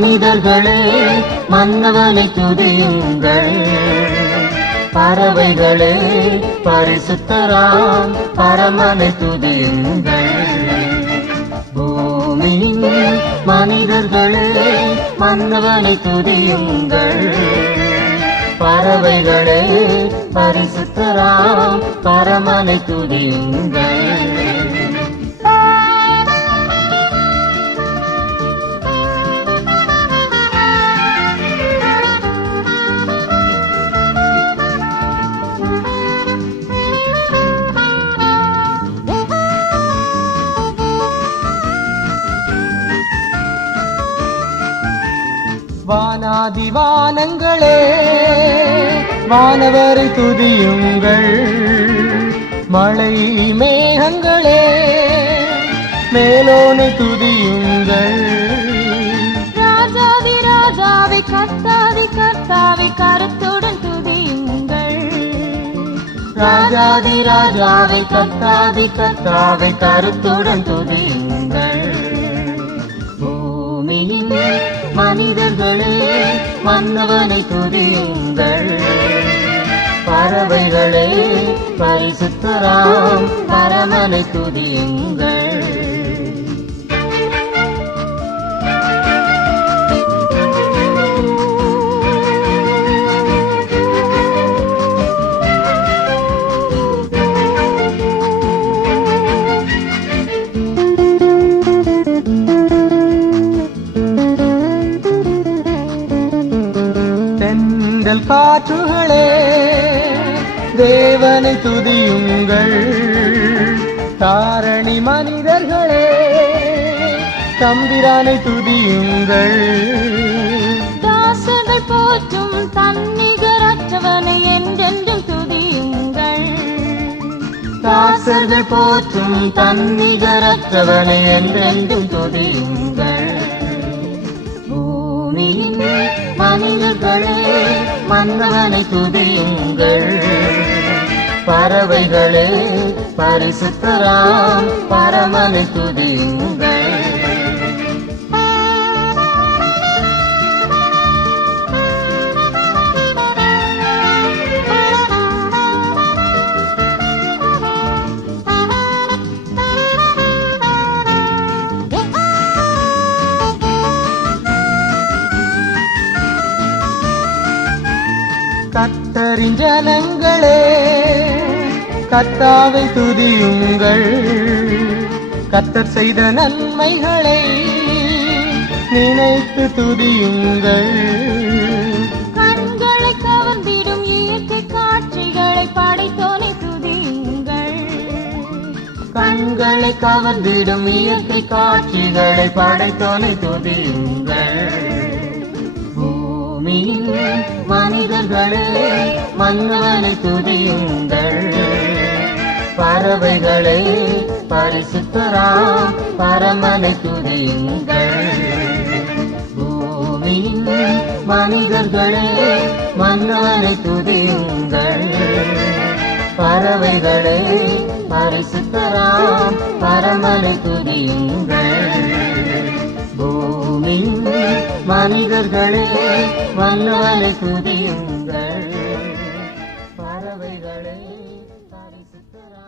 மனிதர்களே மன்னவனை துதியுங்கள். பறவைகளே பரிசுத்தராம் பரமனை துதியுங்கள். பூமியின் மனிதர்களே மன்னவனை துதியுங்கள். பறவைகளே பரிசுத்தராம் பரமனை துதியுங்கள். வானாதி வானங்களே வானவரை துதியுங்கள். மழை மேகங்களே மேலோனை துதியுங்கள். ராஜாவி ராஜாவி கர்த்தாவி கர்த்தாவி கருத்துடன் துதியுங்கள். ராஜாதி ராஜாவை கர்த்தாவி கத்தாவை கருத்துடன் துதியுங்கள். பூமியின் மனித மன்னவனை துதியுங்கள். பறவைகளே பரிசுத்தராம் பரமனை துதியுங்கள். தென்றல் காற்றுகளே தேவனை துதியுங்கள். தாரணி மனிதர்களே தம்பிரானை துதியுங்கள். தாசர்கள் போற்றும் தன்னிகரற்றவனை என்றென்றும் துதியுங்கள். தாசர்கள் போற்றும் தன்னிகரற்றவனை என்றென்றும் துதியுங்கள். பூமியின் மனிதர்களே மன்னவனை துதியுங்கள். பறவைகளே பரிசுத்தராம் பரமனை துதியுங்கள். கத்தரின் ஜனங்களே கத்தாவை துதியுங்கள். கத்தர் செய்த நன்மைகளை நினைத்து துதியுங்கள். கண்களை கவர்ந்திடும் இயற்கை காட்சிகளை படைத்தோனை துதியுங்கள். கண்களை கவர்ந்திடும் இயற்கை காட்சிகளை படைத்தோனை துதியுங்கள். பூமியின் மனிதர்களே மன்னவனை துதியுங்கள். பறவைகளை பரிசுத்தராம் பரமனை துதியுங்கள். பூமியின் மனிதர்களே மன்னவனை துதியுங்கள். பறவைகளை பரிசுத்தராம் பரமனை துதியுங்கள். பூமியின் மனிதர்களே மன்னவனை துதியுங்கள். பறவைகளே பரிசுத்தரா